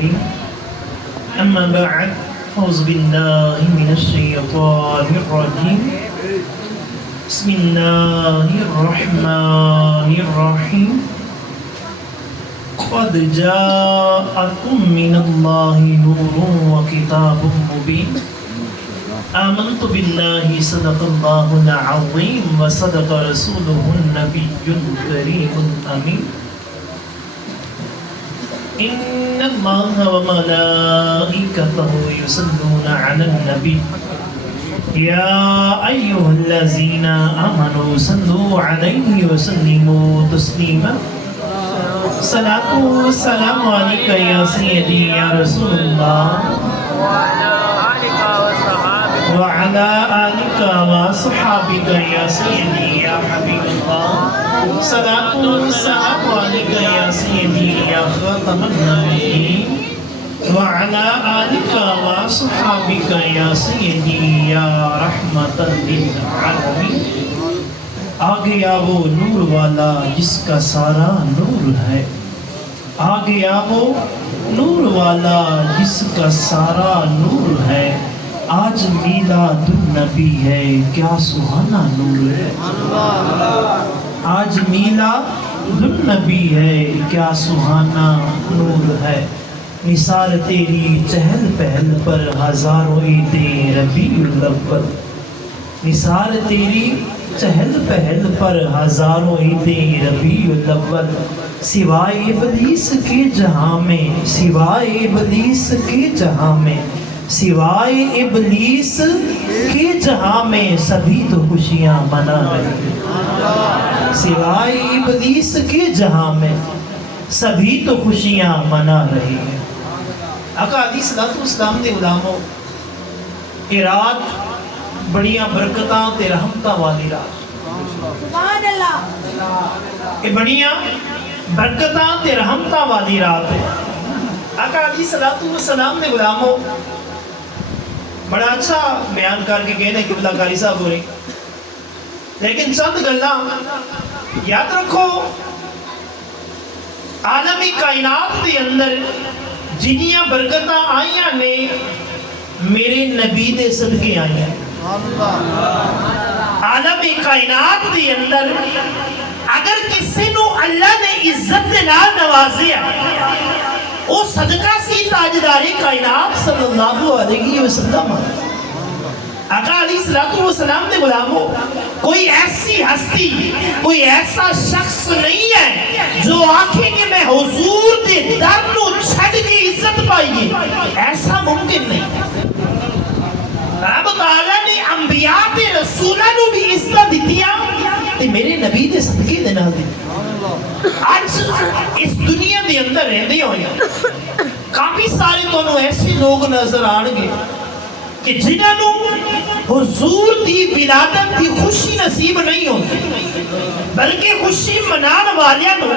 الرحيم أما بعد أعوذ بالله من الشيطان الرجيم بسم الله الرحمن الرحيم قد جاءكم من الله نور وكتاب مبين آمنت بالله صدق الله العظيم وصدق رسوله النبي الكريم الأمين إن الله وملائكته يصلون على النبي يا أيها الذين آمنوا صلوا عليه وسلموا تسليما صلاة والسلام عليك يا سيدي يا رسول الله وعلى آلك وصحابك يا سيدي يا حبيب الله صلاة والسلام عليك يا سيدي يا خاتم النبيين وعلى آلك وصحابك يا سيدي يا رحمة للعالمين آ گیا وہ نور والا جس کا سارا نور ہے آ گیا وہ نور والا جس کا سارا نور ہے آج میلاد النبی ہے کیا سہانا نور ہے آج میلاد النبی ہے کیا سہانا نور ہے نثار تیری چہل پہل پر ہزاروں عید ربیع الاول نثار تیری چہل پہل پر ہزاروں عید ربیع الاول سوائے ابلیس کے جہاں میں سوائے ابلیس کے جہاں میں سوائے ابلیس کے جہاں میں سبھی تو خوشیاں منا رہے ہیں سوائے ابلیس کے جہاں میں سبھی تو خوشیاں منا رہے ہیں آقا علیہ السلام نے غلاموں یہ رات بڑیاں برکتاں تے رحمتاں والی رات سبحان اللہ یہ بڑیاں برکتاں تے رحمتاں والی رات ہے آقا علیہ السلام نے غلاموں بڑا اچھا بیان کر کے کہنے کہ اللہ قاری صاحب ہو رہی لیکن چند گلاں یاد رکھو عالمی کائنات دے اندر جنیاں برکتاں آئیاں نے میرے نبی دے صدقے آئیاں عالمی کائنات دے اندر اگر کسی نو اللہ نے عزت دے نال نوازیا وہ صدقہ سی تاجداری کائنات صلی اللہ علیہ وسلم آقا علیہ السلام نے غلاموں کوئی ایسی ہستی کوئی ایسا شخص نہیں ہے جو آنکھیں کہ میں حضور دے در نو چھڑ کے عزت پائیے ایسا ممکن نہیں رب تعالیٰ نے انبیاء تے رسولہ نو بھی عزت دیتیاں تے میرے نبی دے صدقے دے نال دی آج اس دنیا دے اندر رہندے ہوئے کافی سارے تو ایسے لوگ نظر آنگے کہ جنہوں حضور دی ولادت دی خوشی نصیب نہیں ہوتی بلکہ خوشی منان والیاں نو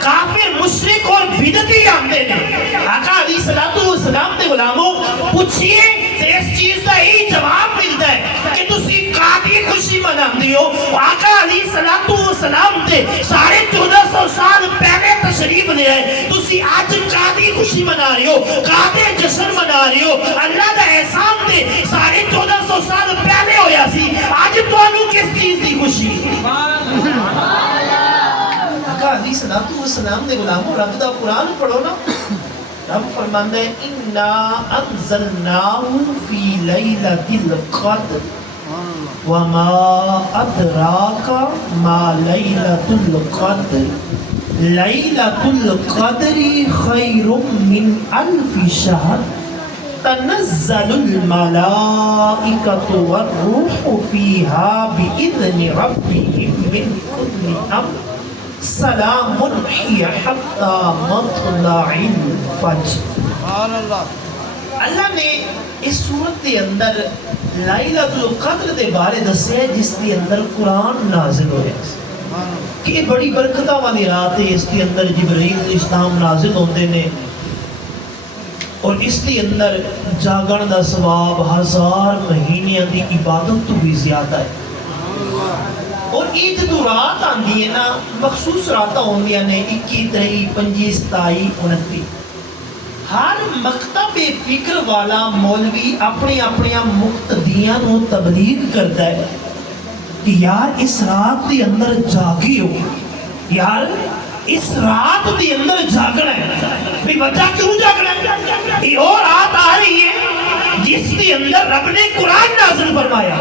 کافر مشرک اور بدعتی آندے نے آقا علیہ السلام دے غلاموں پوچھئے تے اس چیز کا ہی جواب ملتا ہے کہ تسی قادی خوشی مناندی ہو آقا علیہ السلام دے 1450 سال پہلے تشریف لے آئے تسی آج قادی خوشی منا رہی ہو قادی جشن منا رہی ہو اللہ دا احسان دے 1450 سال پہلے ہویا سی آج تو انہوں کس چیز دی خوشی آقا علیہ السلام دے غلاموں رب دا قرآن پڑھو نا رب فرماندہ ہے اِنَّا أَنزَلْنَاهُ فِي لَيْلَةِ الْقَدْرِ وَمَا أَدْرَاكَ مَا لَيْلَةُ الْقَدْرِ لَيْلَةُ الْقَدْرِ خَيْرٌ مِّنْ أَلْفِ شَهْرٍ تنزل الملائكة والروح فيها بإذن ربهم من كل أمر سلام هي حتى مطلع الفجر اللہ نے اس صورت کے اندر لیلۃ القدر دے بارے دسیا جس کے اندر قرآن نازل ہویا کہ یہ بڑی برکتہ والی رات ہے اس کے اندر جبرائیل اسلام نازل ہوندے نے اور اس کے اندر جاگن دا ثواب 1000 مہینیاں دی عبادت تو بھی زیادہ ہے اور یہ جدو رات آندی ہے نا مخصوص راتاں ہوندیاں نے 21 23 25 27 29 ہر مکتب فکر والا مولوی اپنی اپنی مقتدیاں نو تبلیغ کرتا ہے کہ یار اس رات دے اندر جاگی ہو، یار اس رات دے اندر جاگنا ہے۔ بھی وجہ کیوں جاگنا ہے؟ یہ اور رات آ رہی ہے جس کے اندر رب نے قرآن نازل فرمایا،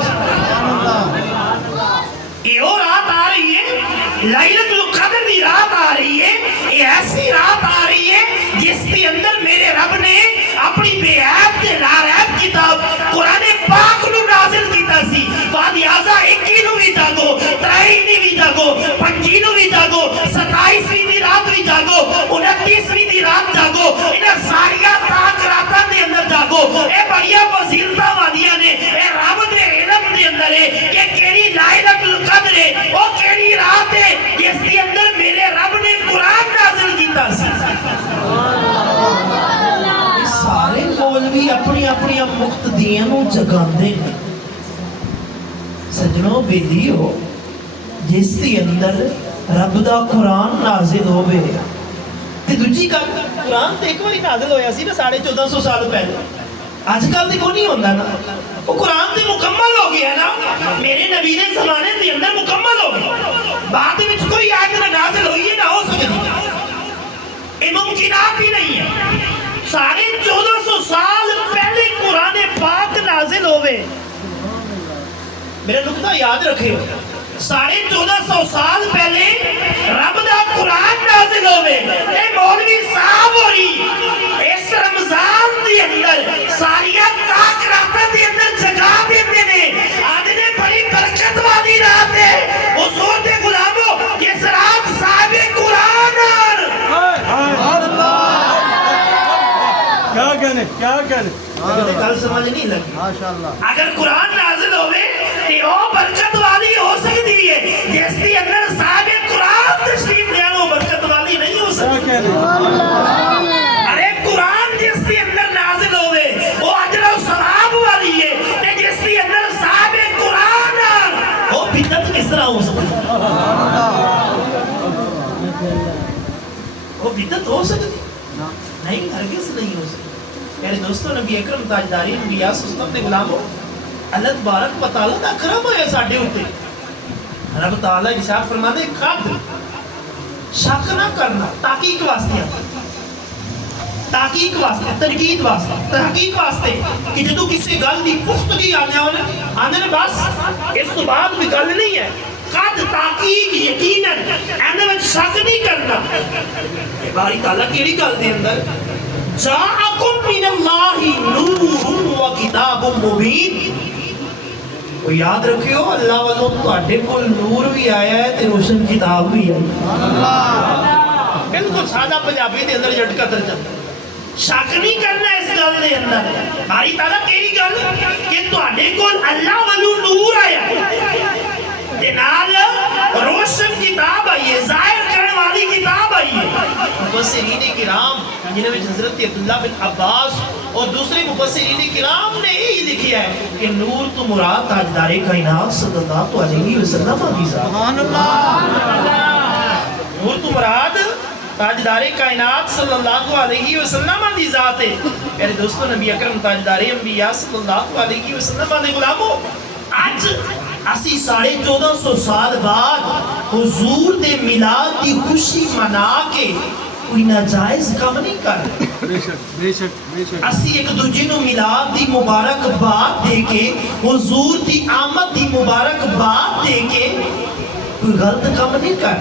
یہ اور رات آ رہی ہے، لیلۃ القدر دی رات آ رہی ہے، یہ ایسی رات آ رہی ہے جس کے اندر میرے رب نے اپنی بے عیب تے لاریب کتاب قرآن پاک نو نازل کیتا سی۔ فادیازہ 21 نو بھی جاگو، 23 بھی جاگو، 25 نو بھی جاگو، 27ویں دی رات بھی جاگو، 29ویں دی رات جاگو، انہاں ساریاں تاک راتاں دے اندر جاگو۔ اے بڑیاں فضیلتاں والیاں نے، اے رب دے علم دے اندر ہے کہ کیڑی لیلۃ القدر ہے، وہ کیڑی رات ہے جس کے اندر میرے رب نے قرآن نازل کیتا سی۔ سارے مولوی اپنی اپنی مقتدیاں نو جگاندے نے۔ سجنوں بیلیو جس کے اندر رب دا قرآن نازل ہوئے تے دوجی گل قرآن تے ایک باری نازل ہویا سی نا 1450 سال پہلے، آج کل تے کوئی نہیں ہوندا نا، وہ قرآن تے مکمل ہو گیا نا، میرے نبی نے زمانے دے اندر مکمل ہو گیا، بعد وچ کوئی آیت نہ نازل ہوئی ہے نہ ہو سکتی، یہ ممکنات ہی نہیں ہے۔ 1450 سال پہلے قرآن پاک نازل ہوئے، میرا نقطہ یاد رکھے، 1450 سال پہلے رب دا قرآن نازل ہوئے، اے مولوی صاحب ہو رہی اس رمضان دی اندر ساریاں تاک راتاں دی اندر جگا دیتے نے، آدھنے بڑی برکت والی رات ہے، حضور دے غلاموں جس رات صاحب قرآن کیا کہنے کیا کہنے گل سمجھ نہیں لگی۔ ماشاءاللہ اگر قرآن نازل ہوئے تو وہ برکت والی ہو سکتی ہے، جس کے اندر صاحب قرآن تشریف لے آنا وہ برکت والی نہیں ہو کیا سکتی۔ کہنے ارے قرآن جس کے اندر نازل ہوئے وہ اجر و ثواب والی ہے، تے جس کے اندر صاحب قرآن وہ بدعت کس طرح ہو سکتی ہے؟ وہ بدعت ہو سکتی نہیں، ہرگز نہیں ہو سکتی۔ میرے دوستو، نبی اکرم تاجداری انبیاء سلطم نے غلاموں اللہ تبارک و تعالیٰ دا کرم ہے ساڈے اوتے۔ رب تعالیٰ ارشاد فرماتے ہیں قدر شک نہ کرنا، تحقیق واسطے، تحقیق واسطے، تنقید واسطے، تحقیق واسطے کہ جدوں کسی گل دی پختگی آنے نے بس اس تو بعد بھی گل نہیں ہے، قد تحقیق یقیناً اینے وچ شک نہیں کرنا۔ باری تعالیٰ کیڑی گل دے اندر جاءکم من اللہ نور و کتاب مبین، وہ یاد رکھیو اللہ والوں تواڈے کول نور بھی آیا ہے تے روشن کتاب بھی آئی ہے۔ بالکل سادہ پنجابی دے اندر جھٹکا ترجمہ، شک نہیں کرنا اس گل دے اندر۔ باری تعالیٰ کیڑی گل کہ تواڈے کول اللہ والوں نور آیا تے نال روشن کتاب آئی ہے، ظاہر کرنے والی کتاب آئی ہے۔ مفسرین کرام جنہوں میں حضرت عبداللہ بن عباس اور دوسرے مفسرین کرام نے یہی لکھیا ہے کہ نور تو مراد تاجدار کائنات صلی اللہ علیہ وسلم کی ذات۔ سبحان اللہ۔ نور تو مراد تاجدار کائنات صلی اللہ علیہ وسلم کی ذات ہے۔ میرے دوستو، نبی اکرم تاجدار انبیاء صلی اللہ علیہ وسلم نے غلاموں آج اسی 1450 سال بعد حضور دے میلاد دی خوشی منا کے کوئی ناجائز کام نہیں کر، بے شک بے شک بے شک۔ اسی ایک دوجے نو میلاد دی مبارک باد دے کے حضور دی آمد دی مبارک باد دے کے کوئی غلط کام نہیں کر۔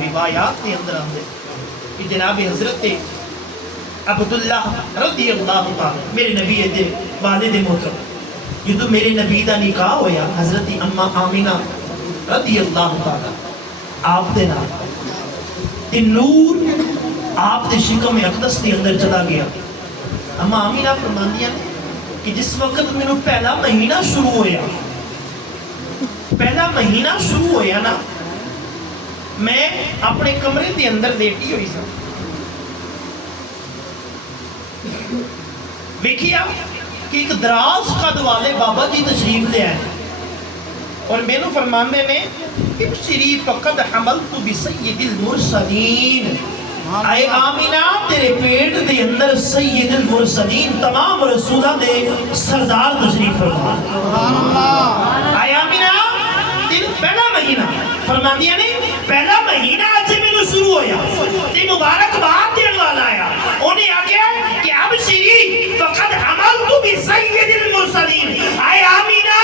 روایات کے اندر آندے کہ جناب حضرت عبداللہ رضی اللہ تعالی میرے نبی دے والد محترم، جدو میرے نبی دا نکاح ہویا حضرت اماں آمینہ رضی اللہ تعالی آپ دے نام تے نور آپ دے شکم اقدس دے اندر چلا گیا۔ اماں آمینہ فرماندیاں کہ جس وقت میں پہلا مہینہ شروع ہویا، پہلا مہینہ شروع ہویا نا، میں اپنے کمرے دے اندر لیٹی ہوئی سا، دیکھیا کہ ایک دراز قد والے بابا جی تشریف لے آئے اور میں نے فرمانے نے ابشری فقد حملت بسید المرسلین، اے آمینہ تیرے پیٹ دے اندر سید المرسلین تمام رسولہ دے سردار تشریف فرما اے آمینہ تین پہلا مہینہ فرما دیا نہیں پہلا مہینہ آج میں نے شروع ہویا تی مبارک بات دین والا آیا انہیں آگیا کہ اب شری فقد عملتو بی سید المرسلین اے آمینہ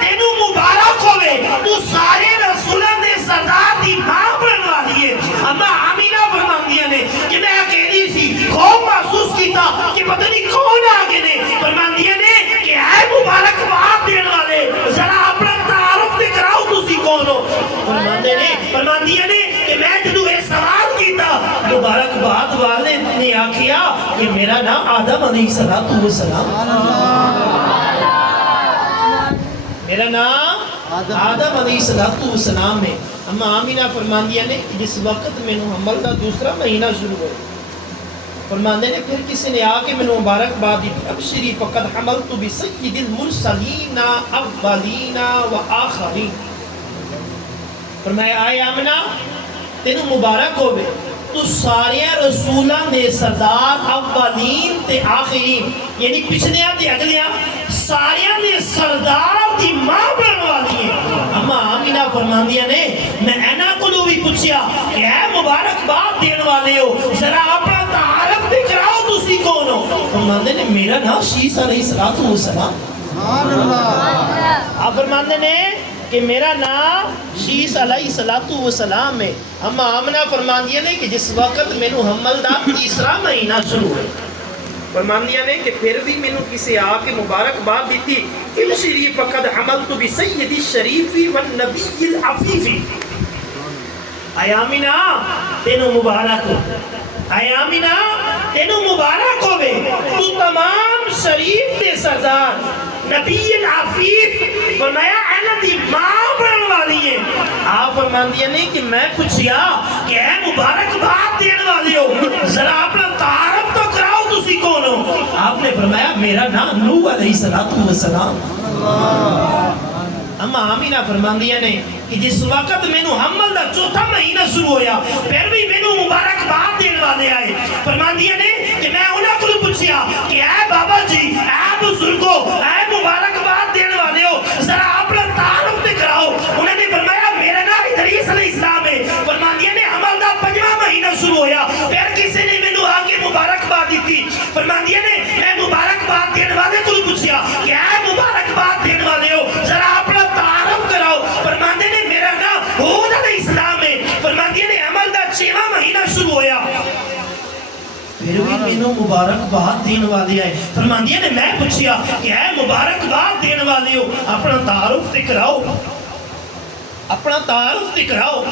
تینو مبارک ہوئے تو سارے رسولہ دے سردار دی ماں بن والی ہے اما آمینہ فرما دیا نے کہ میں اکیلی سی خوف محسوس کیتا کہ پتہ نہیں کون آگے نے فرما دیا نے کہ اے مبارک بات دین والے ذرا اپنا تعارف دکھراؤ تو سی کون ہو فرما دیا نے کہ میں جنہوں اے سوال کیتا مبارک بات والے نے آکھیا کہ میرا نام آدم علیہ السلام میرا نام آدم علیہ السلام ہے اما آمینہ فرمان دیا نے جس وقت میں نے حمل کا دوسرا مہینہ شروع ہوئے فرمان دیا نے پھر کسی نے آکے میں نے مبارک بات دی اب شری فقد حملتو بسید المرسلین اولین و آخرین فرمایا آئے آمینہ تینو مبارک ہوئے تو سارے رسولاں دے سردار اولین تے آخرین یعنی پچھلیاں تے اگلیاں ساریاں دے سردار دی ماں بن والی ہیں اما آمینہ فرمان دیا نے میں اینا کلو بھی پوچھیا کہ اے مبارک بات دین والے ہو ذرا اپنا تعارف دکھراؤ تو سی کون ہو فرمان دیا نے میرا نام شیس علیہ السلام آپ فرمان دیا نے کہ میرا نام شیس علیہ السلام ہے اما آمنہ فرمان دیا نے کہ جس وقت میں نے حمل دا تیسرا مہینہ شروع ہے فرمان دیا نے کہ پھر بھی میں نے کسی آکے مبارک بات دی تھی ام شریف فقد حملتو بسید الشریفی والنبی العفیفی اے آمینہ تینو مبارک ہو اے آمینہ تینو مبارک ہوئے تو تمام شریف دے سردار نبی العفیف فرمایا اینا دی ماں بن والی ہے آپ فرمان دیا نہیں کہ میں پوچھیا کہ اے مبارک بات دین والے ہو ذرا اپنا تعارف تو کراؤ تو سی کون ہو آپ نے فرمایا میرا نام نوح علیہ السلام اما آمینہ فرمان دیا نے کہ جس وقت میں نے حمل دا چوتھا مہینہ شروع ہویا پھر بھی میں نے مبارک بات دین والے آئے فرمان دیا نے کہ میں انہاں کو پوچھیا کہ اے بابا جی اے بزرگو اے مبارک بات دین والے ہو ذرا اپنا تعارف دکھراؤ انہوں نے فرمایا میرا نام ادریس علیہ السلام ہے فرمان دیا نے حمل دا پنجواں مہینہ شروع ہویا پھر کسی نے میں نے آگے مبارک بات دی تھی فرمان دیا نے میں مبارک بات دین والے کو پوچھیا کہ اے مبارک بات دین والے ہو ذرا اپنا تعارف کراؤ فرمان دیا نے میرا نام ہود علیہ السلام ہے فرمان دیا نے حمل دا 6واں مہینہ شروع ہویا پھر بھی میں نے مبارک بات دین والے آئے فرمان دیا نے میں پوچھیا کہ اے مبارک بات دین والے ہو اپنا تعارف دکھراؤ اپنا تعارف دکھراؤ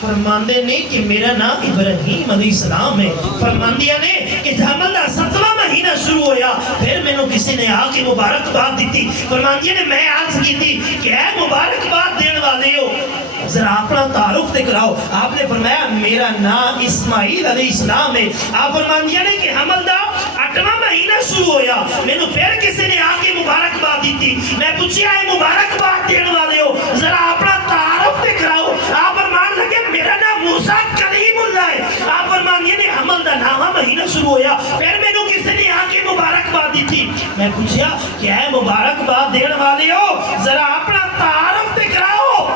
فرمان دے نے کہ میرا نام ابراہیم علیہ السلام ہے فرمان دیا نے کہ حمل دا 7واں مہینہ شروع ہویا پھر میں نے کسی نے آکے مبارک بات دی تھی فرمان دیا نے میں عرض کی تھی کہ اے مبارک بات دین والے ہو ذرا اپنا تعارف دکھراؤ آپ نے فرمایا میرا نام اسماعیل علیہ السلام ہے آپ فرمان دیا نے کہ حمل دا 8واں مہینہ شروع ہویا میں نے پھر کسی نے آکے مبارک بات دی تھی میں پوچھیا ہے مبارک بات دین والے ہو ذرا اپنا تعارف دکھراؤ آپ فرمان لگے میرا نام موسیٰ کلیم اللہ ہے آپ فرمان دیا نے حمل دا 9واں مہینہ شروع ہویا پھر میں نے کسی نے آکے مبارک بات دی تھی میں پوچھیا کہ اے مبارک بات دین والے ہو ذرا اپنا تعارف دکھراؤ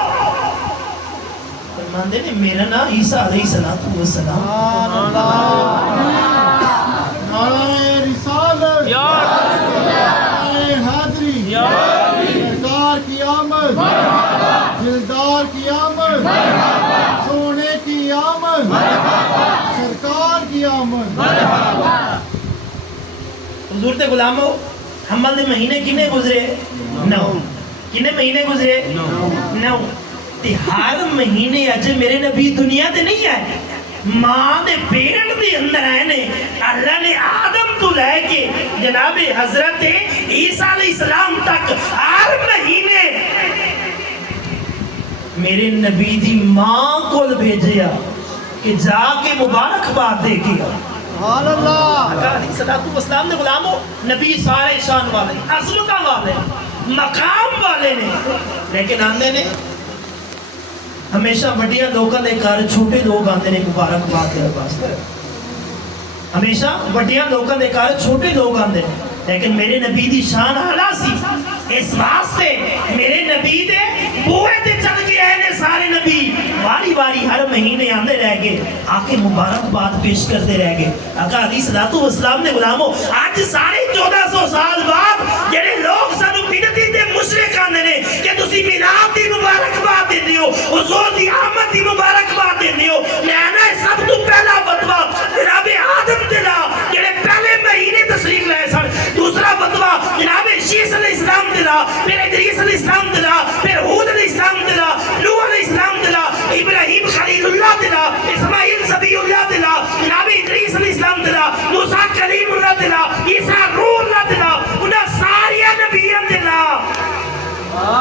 فرمان دے نے میرا نام عیسیٰ علیہ السلام نعرہ رسالت نعرہ حیدری سرکار کی آمد دلدار کی آمد سونے کی آمد سرکار کی آمد حضور تے غلامو حمل دے مہینے کنے گزرے 9 کنے مہینے گزرے 9 تے ہر مہینے اج میرے نبی دنیا تے نہیں آئے ماں دے پیٹ دے اندر آئے نے اللہ نے آدم تو لے کے جناب حضرت عیسیٰ علیہ السلام تک ہر مہینے میرے نبی دی ماں کو بھیجیا کہ جا کے مبارک بات دے کے سبحان اللہ علیہ السلام نے غلاموں نبی سارے شان والے عظمتہ والے مقام والے نے لیکن آندے نے ہمیشہ بڑیاں لوگوں نے گھر چھوٹے لوگ آتے ہیں مبارک بات دے واسطے ہمیشہ وڈیاں لوگوں دے گھر چھوٹے لوگ آندے لیکن میرے نبی دی شان اعلیٰ سی اس واسطے میرے نبی دے بوئے تے چل کے آئے نے سارے نبی واری واری ہر مہینے آندے رہ گئے آ کے مبارکباد پیش کرتے رہ گئے آقا علیہ الصلوۃ والسلام نے غلاموں آج سارے 1400 سال بعد جڑے لوگ سانو بدعتی تے مشرک آندے نے کہ تسی میلاد دی مبارکباد دیندے ہو حضور دی آمد دی مبارکباد دیندے ہو میں نا سب تو پہلا فتوی جناب آدم دے دا جڑے پہلے مہینے تشریف لائے سن دوسرا فتوی جناب شیس علیہ السلام دے دا پھر ادریس علیہ السلام دے دا پھر ہود علیہ السلام دے دا نوح علیہ السلام دے دا ابراہیم خلیل اللہ دے دا اسماعیل ذبیح اللہ دے دا جناب ادریس علیہ السلام دے دا موسیٰ کلیم اللہ دے دا عیسیٰ روح اللہ دے دا انہاں ساری نبیان دے دا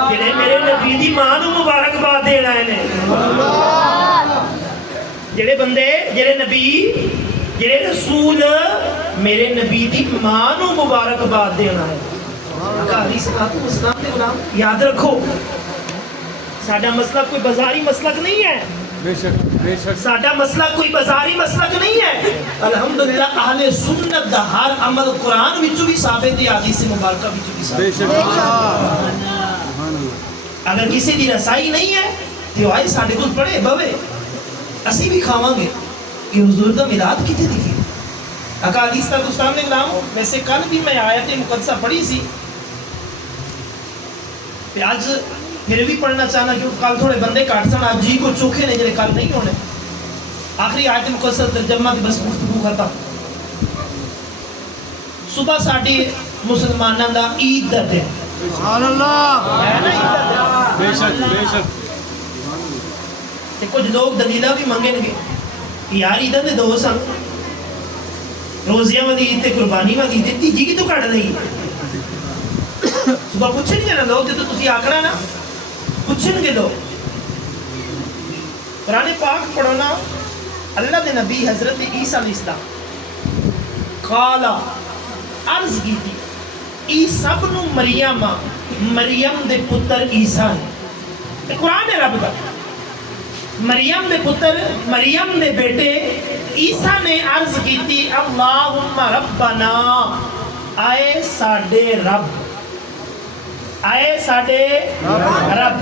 جنہیں میرے نبی دی ماں نو مبارکباد دین آئے نے جڑے بندے جڑے نبی جڑے رسول میرے نبی دی ماں نو مبارکباد دینا ہے آقا علیہ الصلوۃ والسلام نے غلام یاد رکھو ساڈا مسئلہ کوئی بازاری مسلک نہیں ہے بے شک ساڈا مسئلہ کوئی بازاری مسلک نہیں ہے الحمدللہ اہل سنت دا ہر عمل قرآن وچوں بھی ثابت ہے حدیث مبارکہ وچوں بھی بے ثابت شک اگر کسی دی رسائی نہیں ہے تو آئے ساڈے کول پڑھے بوے اسی بھی کھاواں گے کہ حضور دا میلاد کتے لکھی آقا علیہ الصلوۃ والسلام نے غلام ویسے کل بھی میں آیت مقدسہ پڑھی سی تے آج پھر بھی پڑھنا چاہنا کہ کل تھوڑے بندے کاٹ سن آج جی کو چوکھے نے جڑے کل نہیں ہونے آخری آیت مقدسہ ترجمہ دی بس گفتگو ختم صبح ساڈے مسلماناں دا عید دا دن سبحان اللہ ہے نا عید دا دن بے شک تے کچھ لوگ دلیلہ بھی منگے گے یار عید دے دو سن روزیاں والی عید تے قربانی والی عید تیجی کی تو کٹ لئی صبح پوچھیں گے نا لوگ جدو تسی آکڑا نا پوچھیں گے لوگ قرآن پاک پڑھنا اللہ دے نبی حضرت عیسیٰ علیہ السلام قالا عرض کی تھی عیسیٰ بن مریم دے پتر عیسیٰ ہے قرآن ہے رب کا مریم دے پتر مریم دے بیٹے عیسیٰ نے عرض کی تھی اللہم ربنا آئے ساڑے رب آئے ساڑے رب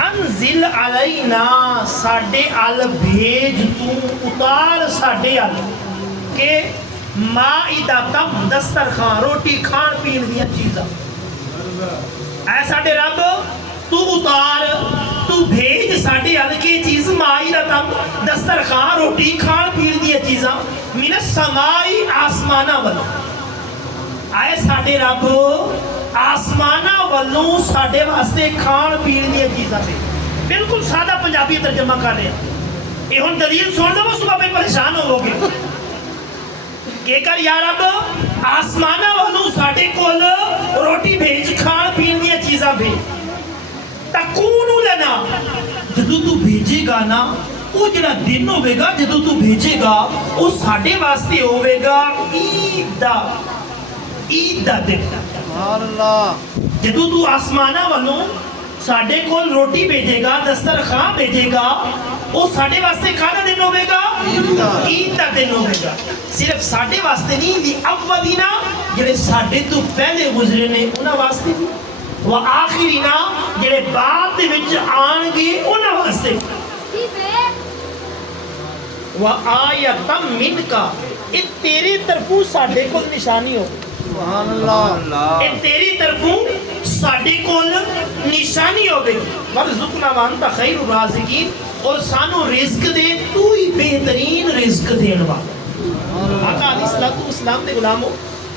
انزل علینا ساڑے آل بھیج تو اتار ساڑے آل کہ مائدہ تم دسترخوان روٹی کھان پین دیا چیزاں اے ساڑے رب تو اتار تو بھیج ساڑے آل کے چیز مائدہ تم دسترخوان روٹی کھان پین دیا چیزاں من السمائی آسمانہ والوں آئے ساڑے رب آسمانہ والوں ساڑے واسطے کھان پین دیا چیزاں سے بالکل سادہ پنجابی ترجمہ کر رہے ہیں یہ ہن دلیل سن لو صبح پہ پریشان ہو گے کہ کر یا رب آسمانہ والوں ساڑے کول روٹی بھیج کھان پین دیا چیزاں بھیج تکونو لنا جدو تو بھیجے گا نا وہ جڑا دن ہوئے گا جدو تو بھیجے گا وہ ساڑے واسطے ہوئے گا عید دا دن سبحان اللہ جدو تو آسمانہ والوں ساڑے کول روٹی بھیجے گا دسترخوان بھیجے گا وہ ساڑے واسطے کھانا دن ہوئے گا عید دا دن ہوئے گا صرف ساڑے واسطے نہیں دی اولینا جڑے ساڑے تو پہلے گزرے نے انہاں واسطے بھی وآخرینا جڑے بعد دے وچ آن گے انہاں واسطے وآیتم من کا یہ تیری طرفوں ساڑے کول نشانی ہو سبحان اللہ اے تیری طرفوں ساڑے کول نشانی ہو گئی ورزقنا وانتا خیر الرازقین اور سانو رزق دے تو ہی بہترین رزق دین والا آقا علیہ الصلوۃ والسلام دے غلاموں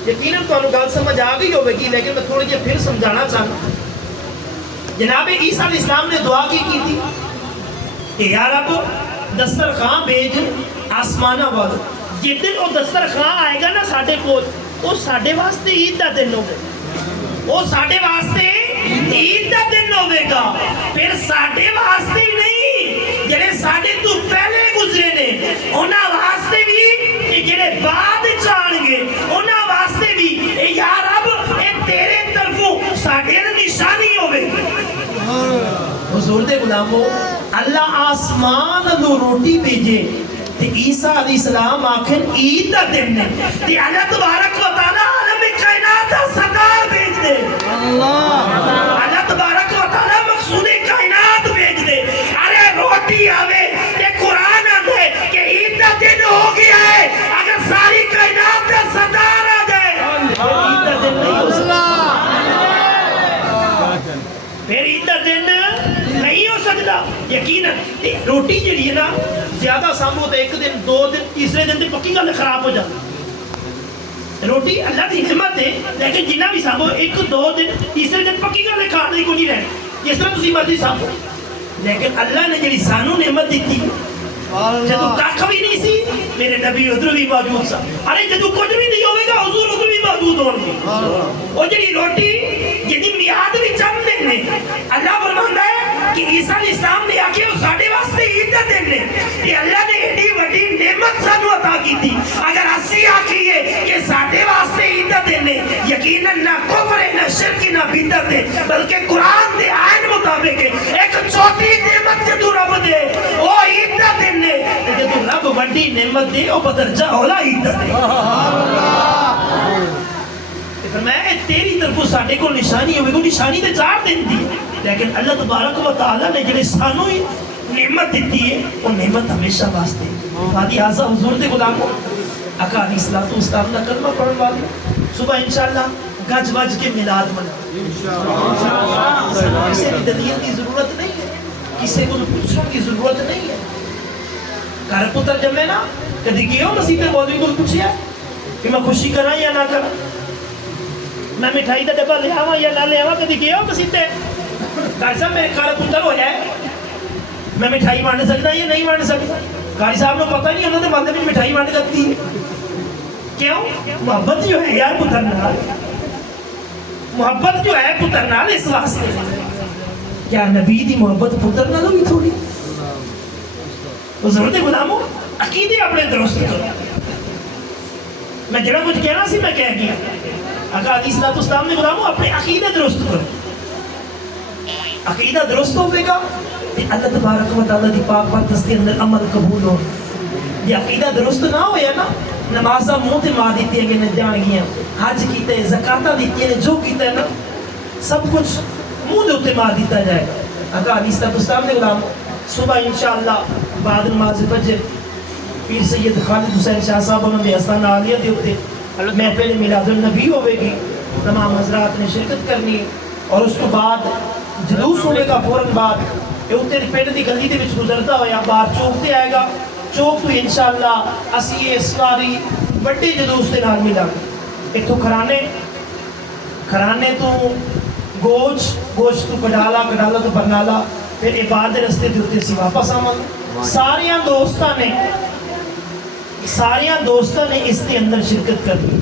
یقیناً تو انہوں گال سمجھ آگئی ہوئے گی لیکن میں تھوڑی جے پھر سمجھانا چاہتا جناب عیسیٰ علیہ السلام نے دعا کی تھی کہ یا رب دسترخوان بھیج آسمانہ والوں جتن وہ دسترخوان آئے گا نا ساڑے کول وہ ساڑے واسطے عید دا دن ہوگے وہ ساڑے واسطے عید دا دن ہوگے گا پھر ساڑے واسطے ہی نہیں جنہیں ساڑے تو پہلے گزرے نے انہاں واسطے بھی جنہیں بعد چاہن گے انہاں واسطے بھی یا رب اے تیرے طرفوں ساڑے نشانی ہوگے حضور دے غلاموں اللہ آسمان دو روٹی بھیجے تے عیسیٰ علیہ السلام آخر عید دا دن نے تے اللہ تبارک و تعالیٰ عالم کائنات دا سردار بھیج دے اللہ تبارک و تعالیٰ مقصود کائنات بھیج دے ارے روٹی آوے تے قرآن آدھے کہ عید دا دن ہو گیا ہے اگر ساری کائنات دا سردار آ جائے عید دا دن نہیں ہو سکتا پھر عید دا دن نہیں ہو سکتا یقیناً روٹی جڑی ہے نا زیادہ سامو تو ایک دن دو دن تیسرے دن تے پکی گل خراب ہو جاتی روٹی اللہ کی نعمت ہے لیکن جنہ بھی سامو ایک دو دن تیسرے دن پکی گل کھانے کو نہیں رہے جس طرح تسی مرضی سامو لیکن اللہ نے جڑی سانو نعمت دیتی جدو کھ بھی نہیں سی میرے نبی ادھر بھی موجود سا ارے جدو کچھ بھی نہیں ہوئے گا حضور ادھر بھی موجود ہونگے وہ جڑی روٹی جدی میاد بھی چم دینے اللہ فرماتا ہے کہ عیسیٰ علیہ السلام نے آکے وہ ساڑھے واسطے عید دا دن نے کہ اللہ نے ایڈی وڈی نعمت سانو عطا کی تھی اگر اسی آکھی ہے کہ ساڑھے واسطے عید دا دن نے یقیناً نہ کفر ہے نہ شرک نہ بدعت ہے بلکہ قرآن دے آئین مطابق ہے ایک چوتھی نعمت جدو رب دے وہ عید دا دن نے جدو رب وڈی نعمت دے وہ بدرجہ اولا عید دا دے فرمایا تیری طرف ساڑھے کو نشانی ہوئے کو نشانی تے 4 دن دی لیکن اللہ تبارک و تعالیٰ نے جڑے سانو ہی نعمت دیتی ہے وہ نعمت ہمیشہ واسطے فادی حاضر حضور دے غلاموں آقا علیہ الصلوۃ والسلام کا کلمہ پڑھن والے صبح انشاءاللہ گج وج کے میلاد منا کسی بھی دلیل کی ضرورت نہیں ہے کسی کو پوچھنے کی ضرورت نہیں ہے گھر پتر جمے نا کدی گئے مسیح مولوی کو پوچھیا کہ میں خوشی کراں یا نہ کراں میں مٹھائی دا ڈبہ لے آواں یا نہ لے آواں کدی گئے مسیح تے قاری صاحب میرے کار پتر ہویا ہے میں مٹھائی وانڈ سکتا یا نہیں وانڈ سکتا قاری صاحب نے پتہ نہیں انہوں نے بندے میں مٹھائی وانڈ کرتی ہے کیوں محبت جو ہے یار پتر نال محبت جو ہے پتر نال اس واسطے کیا نبی دی محبت پتر نال ہوئی تھوڑی حضور دے غلاموں عقیدے اپنے درست کرو میں جڑا کچھ کہنا سی میں کہہ گیا اگر علیہ السلام نے غلاموں اپنے عقیدے درست کرو عقیدہ درست ہوگے گا کہ اللہ تبارک و تعالیٰ دی پاک بات کے اندر عمل قبول ہو یہ عقیدہ درست نہ ہو یا نا نمازہ منہ تے مار دیتی ہے کہ نہ جان گیا حج کیتے ہیں زکاتہ دیتی ہے جو کیتے ہیں نا سب کچھ منہ دے اتے مار دیتا جائے گا اگر علیہ السلام نے غلام صبح انشاءاللہ بعد نماز فجر پیر سید خالد حسین شاہ صاحب انہوں نے استان عالیہ دے اتے محفل میلاد النبی ہوئے گی تمام حضرات نے شرکت کرنی اور اس کو بعد جلوس ہونے کا فوراً بعد یہ اتنے پینڈ دی گلی دے وچ گزرتا ہویا باہر چوک تے آئے گا چوک تو انشاءاللہ اسی یہ ساری بڑی جلوس دے نال ملا ایک تو کھرانے تو گوشت تو کڈالا تو برنالا پھر عباد رستے دیتے سی واپس آمد ساریاں دوستاں نے اس کے اندر شرکت کر دی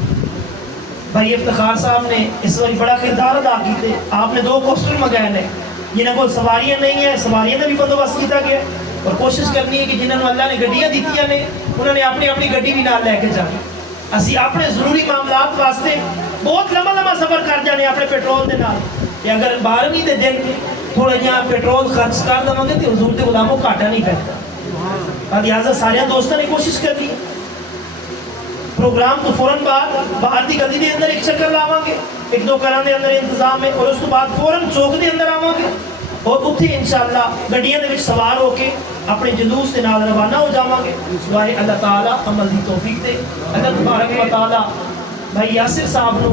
بھائی افتخار صاحب نے اس وقت بڑا کردار ادا کیتے آپ نے 2 کوسٹر منگائے نے جنہوں کو سواریاں نہیں ہیں سواریاں نے بھی بندوبست کیتا گیا اور کوشش کرنی ہے کہ جنہوں نے اللہ نے گڈیاں دیتیاں نے انہوں نے اپنی گڈی بھی نال لے کے جانی اسی اپنے ضروری معاملات واسطے بہت لمبا سفر کر جانے اپنے پیٹرول دے نال کہ اگر 12ویں دے دن تھوڑا جہاں پیٹرول خرچ کر دوں گے تو حضور دے غلاموں گھاٹا نہیں پہنتا لہٰذا سارے دوستوں نے کوشش کرنی پروگرام تو فوراً بعد باہر دی گلی دے اندر ایک چکر لاواں گے 1-2 گھراں دے اندر انتظام ہے اور اس تو بعد فوراً چوک دے اندر آواں گے اور اتھے انشاءاللہ گڈیاں دے وچ سوار ہو کے اپنے جلوس دے نال روانہ ہو جاواں گے دعائے اللہ تعالیٰ عمل دی توفیق دے اللہ تبارک و تعالیٰ بھائی یاسر صاحب نو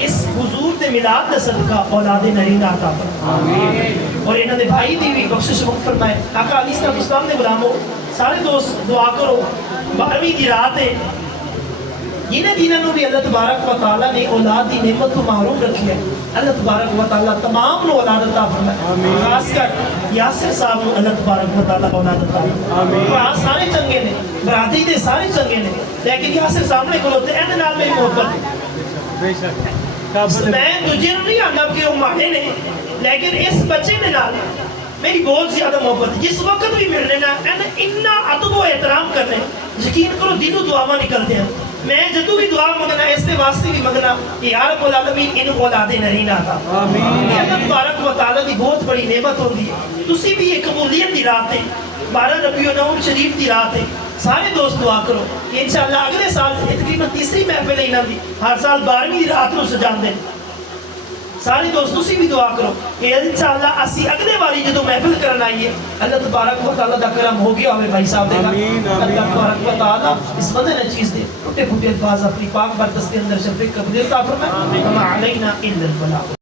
اس حضور دے میلاد دا صدقہ اولاد نرینہ عطا فرمائے اور انہاں دے بھائی دی بھی بخشش فرمائے آقا علیہ السلام نے غلاموں سارے دوست دعا کرو 12ویں دی رات ہے جنہیں دینوں بھی اللہ تبارک و تعالیٰ نے اولاد دی نعمت کو محروم رکھی ہے اللہ تبارک و تعالیٰ تمام نو اولاد عطا فرمائے خاص کر یاسر صاحب نو اللہ تبارک و تعالیٰ اولاد عطا فرمائے سارے چنگے نے برادری دے سارے چنگے نے لیکن یاسر صاحب نے کھلوتے ہیں نال میری محبت میں تجھے نہیں آنا کہ وہ مانے نے لیکن اس بچے نے نال میری بہت زیادہ محبت جس وقت بھی ملنے نا اتنا ادب و احترام کرنے یقین کرو دلوں دعاواں نکلتے ہیں میں جدو بھی دعا مگنا اس کے واسطے بھی مگنا کہ یا رب العالمین ان اولاد نرینہ عطا فرمائے اللہ تبارک و تعالیٰ دی بہت بڑی نعمت ہوندی ہے تسی بھی ایک قبولیت دی رات ہے 12 ربیع الاول شریف دی رات ہے سارے دوست دعا کرو کہ انشاءاللہ اگلے سال تقریباً تیسری محفل ہے انہاں دی، ہر سال 12ویں رات نو سجاندے سارے دوست تسی بھی دعا کرو کہ انشاءاللہ اسی اگلے والی جدو محفل کرنا آئیے اللہ تبارک و تعالیٰ دا کرم ہو گیا ہوئے بھائی صاحب دے گا اللہ تبارک و تعالیٰ اس بندے نے چیز دے ٹوٹے پھوٹے الفاظ اپنی پاک بردست کے اندر شفیق قبول عطا فرمائے وما علینا الا البلاغ